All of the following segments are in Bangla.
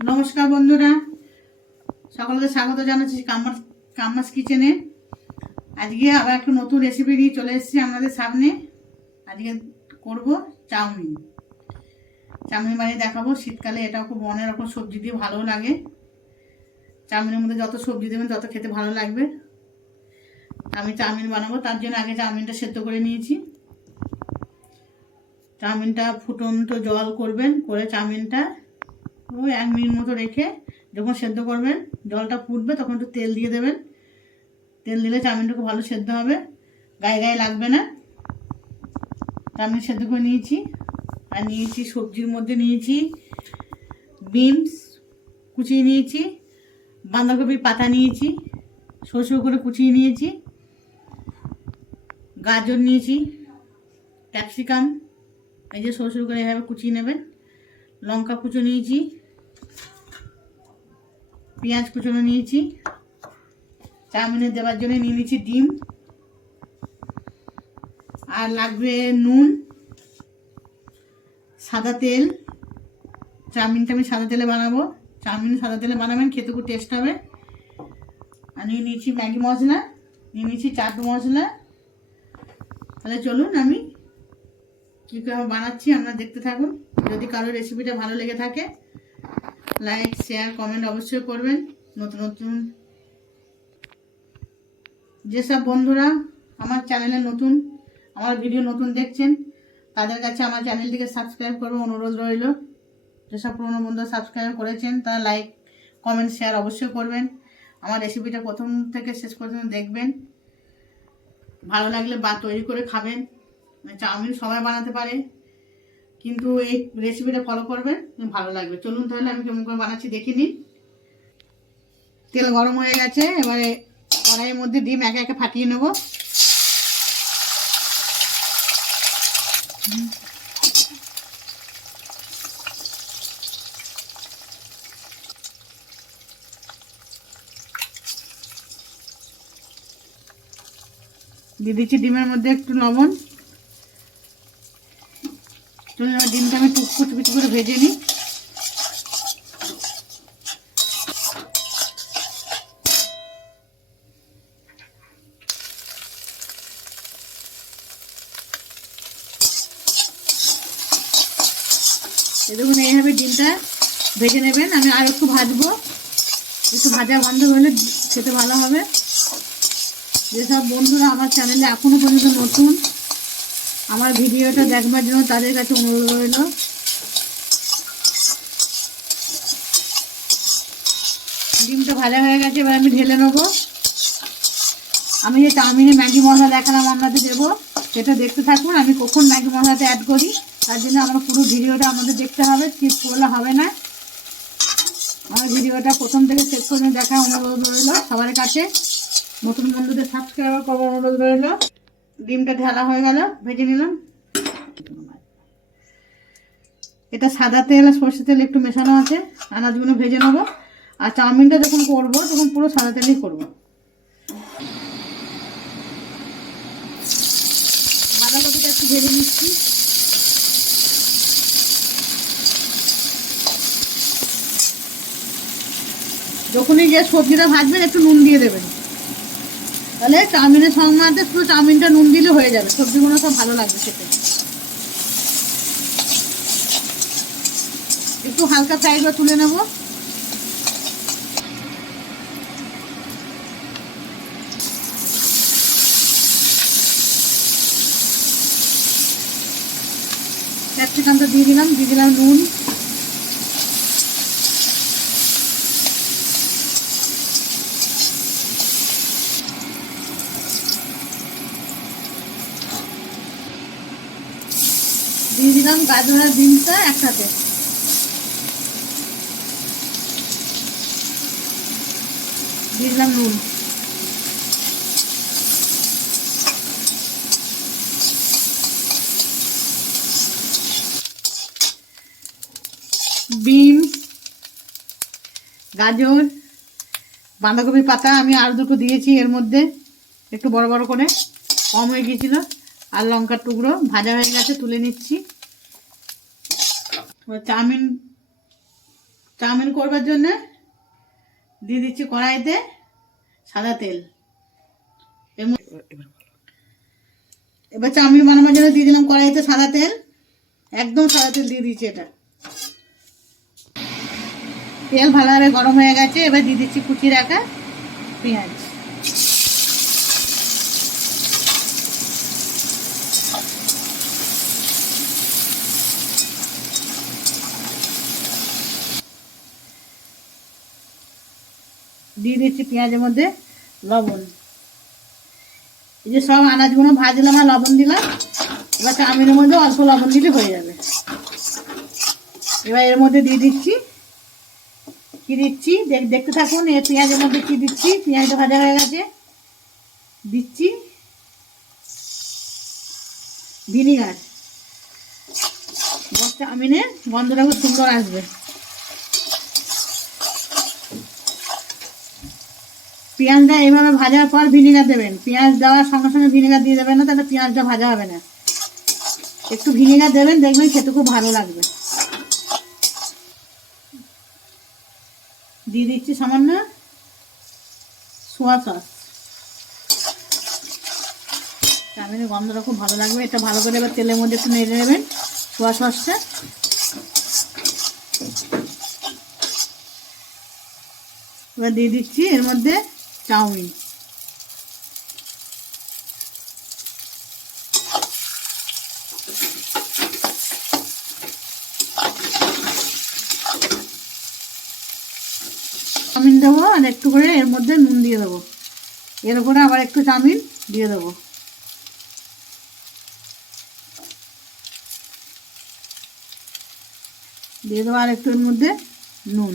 নমস্কার বন্ধুরা। সকলকে স্বাগত জানাচ্ছি কামাস কামাস কিচেনে। আজকে আবার একটা নতুন রেসিপি নিয়ে চলে এসেছি আপনাদের সামনে। আজকে করব চাউমিন। চাউমিন বানিয়ে দেখাবো। শীতকালে এটাও খুব অনেক রকম সবজি দিয়ে ভালো লাগে। চাউমিনের মধ্যে যত সবজি দেবেন তত খেতে ভালো লাগবে। আমি চাউমিন বানাবো। তার জন্য আগে চাউমিনটা সেদ্ধ করে নিয়েছি। চাউমিনটা ফুটন্ত জল করবেন, করে চাউমিনটা ওই এক মিনিট মতো রেখে যখন সেদ্ধ করবেন, জলটা ফুটবে তখন একটু তেল দিয়ে দেবেন। তেল দিলে চাউমিনটা খুব ভালো সেদ্ধ হবে। গায়ে গায়ে লাগবে না। চাউমিন সেদ্ধ করে নিয়েছি। আর নিয়েছি সবজির মধ্যে নিয়েছি বিনস, কুচিয়ে নিয়েছি, বাঁধাকপির পাতা নিয়েছি, সরষে করে কুচিয়ে নিয়েছি, গাজর নিয়েছি, ক্যাপসিকাম, এই যে সরষে করে এভাবে কুচিয়ে নেবেন, লঙ্কা কুচো নিয়েছি পেঁয়াজ কুচোনো নিয়েছি। চাউমিনে দেওয়ার জন্য নিয়ে নিয়েছি ডিম। আর লাগবে নুন, সাদা তেল। চাউমিনটা আমি সাদা তেলে বানাবো। চাউমিন সাদা তেলে বানাবেন, খেতে খুব টেস্ট হবে। আর নিয়ে নিয়েছি ম্যাগি মশলা, নিয়ে নিয়েছি চাট মশলা। তাহলে চলুন আমি কী করে বানাচ্ছি, আপনারা দেখতে থাকুন। যদি কারও রেসিপিটা ভালো লেগে থাকে লাইক শেয়ার কমেন্ট অবশ্যই করবেন। নতুন নতুন যেসব বন্ধুরা আমার চ্যানেলে নতুন, আমার ভিডিও নতুন দেখছেন, তাদের কাছে আমার চ্যানেলটিকে সাবস্ক্রাইব করবে অনুরোধ রইল। যেসব পুরনো বন্ধু সাবস্ক্রাইব করেছেন, তারা লাইক কমেন্ট শেয়ার অবশ্যই করবেন। আমার রেসিপিটা প্রথম থেকে শেষ পর্যন্ত দেখবেন। ভালো লাগলে বা তৈরি করে খাবেন। চাউমিন সবাই বানাতে পারে। কিন্তু এই রেসিপিটা ফলো করবেন, ভালো লাগবে। চলুন তাহলে আমি কেমন করে বানাচ্ছি দেখে নিন তেল গরম হয়ে গেছে, এবারে কড়াইয়ের মধ্যে ডিম একে একে ফাটিয়ে নেব। দিয়ে দিচ্ছি ডিমের মধ্যে একটু লবণ। চলুন এবার ডিমটা আমি টুকরো করে ভেজে নিই। দেখুন, এইভাবে ডিমটা ভেজে নেবেন। আমি আর একটু ভাজবো। একটু ভাজা বন্ধ হলে খেতে ভালো হবে। যেসব বন্ধুরা আমার চ্যানেলে এখনও পর্যন্ত নতুন আমার ভিডিওটা দেখবার জন্য তাদের কাছে অনুরোধ রইল। ডিমটা ভালো হয়ে গেছে, এবার আমি ঢেলে নেব। আমি যে চাউমিনে ম্যাগি মশলা দেখালাম আপনাদের দেবো, সেটা দেখতে থাকুন। আমি কখন ম্যাগি মশলাটা অ্যাড করি, তার জন্য আমার পুরো ভিডিওটা আমাদের দেখতে হবে স্কিপ করলে হবে না। আমার ভিডিওটা প্রথম থেকে শেষ পর্যন্ত দেখা অনুরোধ রইল। সবার কাছে নতুন বন্ধুদের সাবস্ক্রাইব করব অনুরোধ রইল। ডিমটা ঢালা হয়ে গেল, ভেজে নিলাম। এটা সাদা তেল আর সর্ষে তেল একটু মেশানো আছে আনাজগুলো ভেজে নেব। আর চাউমিনটা যখন করব, তখন পুরো সাদা তেলেই করব। বাঁধাকপিটা একটু ভেজে নিচ্ছি। যখনই যে সবজিটা ভাজবেন, একটু নুন দিয়ে দেবেন। তাহলে চাউমিনের সঙ্গে শুধু চাউমিনটা নুন দিলে হয়ে যাবে। সবজিগুলো সব ভালো লাগবে খেতে। একটু হালকা ফ্রাই করে তুলে নেব। ক্যাপসিকামটা দিয়ে দিলাম দিয়ে দিলাম নুন দিয়ে দিলাম গাজর আর বিনসটা একসাথে। দিলাম নুন। বিনস গাজর, বাঁধাকপির পাতা আমি আর দুটো দিয়েছি এর মধ্যে, একটু বড় বড় করে। কম হয়ে গিয়েছিল। আর লঙ্কার টুকরো ভাজা হয়ে গেছে, তুলে নিচ্ছি। চাউমিন চাউমিন করবার জন্য দিয়ে দিচ্ছি কড়াইতে সাদা তেল। এবার চাউমিন বানানোর জন্য দিয়ে দিলাম কড়াইতে সাদা তেল। একদম সাদা তেল দিয়ে দিচ্ছি এটা। তেল ভালোভাবে গরম হয়ে গেছে, এবার দিয়ে দিচ্ছি কুচি রাখা পেঁয়াজ। দিয়ে দিচ্ছি পেঁয়াজের মধ্যে লবণ। এই যে সব আনাজগুলো ভাজলাম আর লবণ দিলাম। এবার চাউমিনের মধ্যে অল্প লবণ দিলে হয়ে যাবে। এবার এর মধ্যে দিয়ে দিচ্ছি। কি দিচ্ছি? দেখ, দেখতে থাকুন, এই পেঁয়াজের মধ্যে কি দিচ্ছি? পেঁয়াজটা ভাজা হয়ে গেছে। দিচ্ছি ভিনিগার। চাউমিনের গন্ধটা খুব সুন্দর আসবে। পেঁয়াজটা এইভাবে ভাজার পর ভিনিগার দেবেন। পেঁয়াজ দেওয়ার সঙ্গে সঙ্গে ভিনিগার দিয়ে দেবেন না, তাহলে পেঁয়াজটা ভাজা হবে না। একটু ভিনিগার দেবেন, দেখবেন খেতে খুব ভালো লাগবে। দিয়ে দিচ্ছি সামান্য সোয়া সস। চাউমিনের গন্ধটা খুব ভালো লাগবে। এটা ভালো করে এবার তেলের মধ্যে একটু নেড়ে নেবেন সোয়া সসটা। এবার দিয়ে দিচ্ছি এর মধ্যে চাউমিন। চাউমিন দেবো আর একটু করে এর মধ্যে নুন দিয়ে দেবো। এর উপরে আবার একটু চাউমিন দিয়ে দেবো। দিয়ে দেবো আর একটু এর মধ্যে নুন।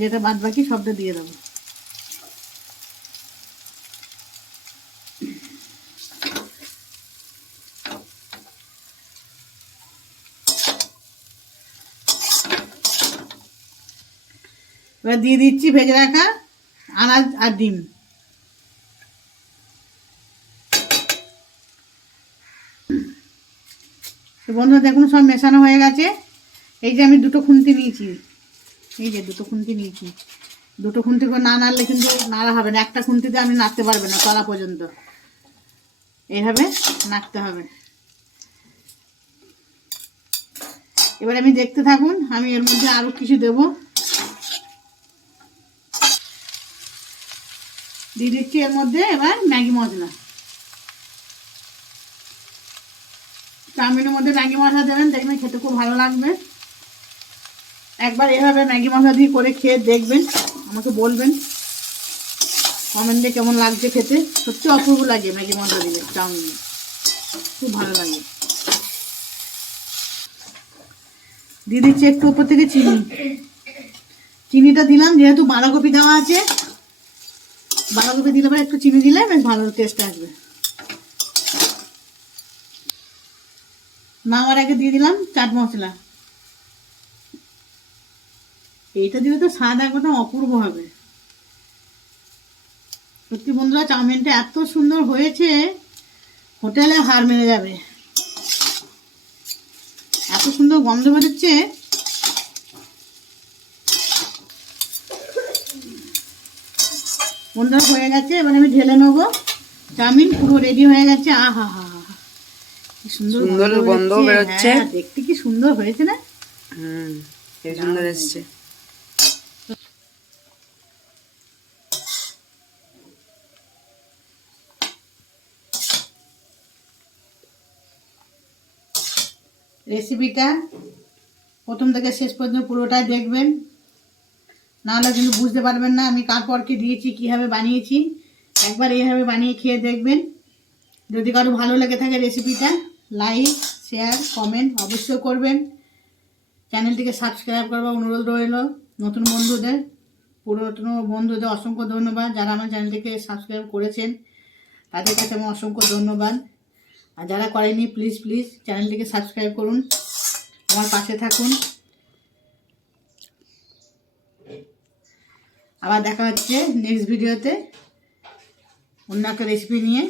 যেটা বাদ বাকি সবটা দিয়ে দেবো। এবার দিয়ে দিচ্ছি ভেজে রাখা আনাজ আর ডিম। তো বন্ধুরা দেখুন সব মেশানো হয়ে গেছে। এই যে আমি দুটো খুন্তি নিয়েছি। এই যে দুটো খুন্তি নিয়েছি। দুটো খুন্তি করে না নাড়লে কিন্তু নাড়া হবে না। একটা খুন্তিতে আমি নাড়তে পারবে না তলা পর্যন্ত। এইভাবে নাড়তে হবে। এবার আমি দেখতে থাকুন, আমি এর মধ্যে আরও কিছু দেবো। দিয়ে দিচ্ছি এর মধ্যে এবার ম্যাগি মশলা। চাউমিনের মধ্যে ম্যাগি মশলা দেবেন, দেখবেন খেতে খুব ভালো লাগবে। একবার এভাবে ম্যাগি মশলা দিয়ে করে খেয়ে দেখবেন, আমাকে বলবেন। কমেন্টে কেমন লাগছে খেতে। সত্যি অপূর্ব লাগে ম্যাগি মশলা দিলে, চাউমিনে। খুব ভালো লাগে। দিয়ে দিচ্ছি একটু উপর থেকে চিনি। চিনিটা দিলাম, যেহেতু বাঁধাকপি দেওয়া আছে বাঁধাকপি দিলে পরে একটু চিনি দিলে বেশ ভালো টেস্ট আসবে। নামার আগে দিয়ে দিলাম চাট মশলা। এইটা দিলে তো স্বাদ একদম অপূর্ব হবে। সত্যি বন্ধুরা, চাউমিনটা এত সুন্দর হয়েছে, হোটেলে হার মেরে যাবে। এত সুন্দর গন্ধ বেরোচ্ছে বন্ধুরা হয়ে গেছে এবার আমি ঢেলে নেব। চাউমিন পুরো রেডি হয়ে গেছে। আহা হা সুন্দর সুন্দর গন্ধ বেরোচ্ছে। হ্যাঁ, দেখতে কি সুন্দর হয়েছে না? হুম সুন্দর এসছে। রেসিপিটা প্রথম থেকে শেষ পর্যন্ত পুরোটাই দেখবেন। নাহলে কিন্তু বুঝতে পারবেন না আমি কার পরকে দিয়েছি, কীভাবে বানিয়েছি। একবার এইভাবে বানিয়ে খেয়ে দেখবেন। যদি কারও ভালো লেগে থাকে রেসিপিটা লাইক শেয়ার কমেন্ট অবশ্যই করবেন। চ্যানেলটিকে সাবস্ক্রাইব করবার অনুরোধ রইল। নতুন বন্ধুদের, পুরাতন বন্ধুদের অসংখ্য ধন্যবাদ যারা আমার চ্যানেলটিকে সাবস্ক্রাইব করেছেন। তাদের কাছে আমার অসংখ্য ধন্যবাদ। আর যারা করেনি প্লিজ প্লিজ চ্যানেলটিকে সাবস্ক্রাইব করুন। আমার পাশে থাকুন। আবার দেখা হচ্ছে নেক্সট ভিডিওতে অন্য একটা রেসিপি নিয়ে।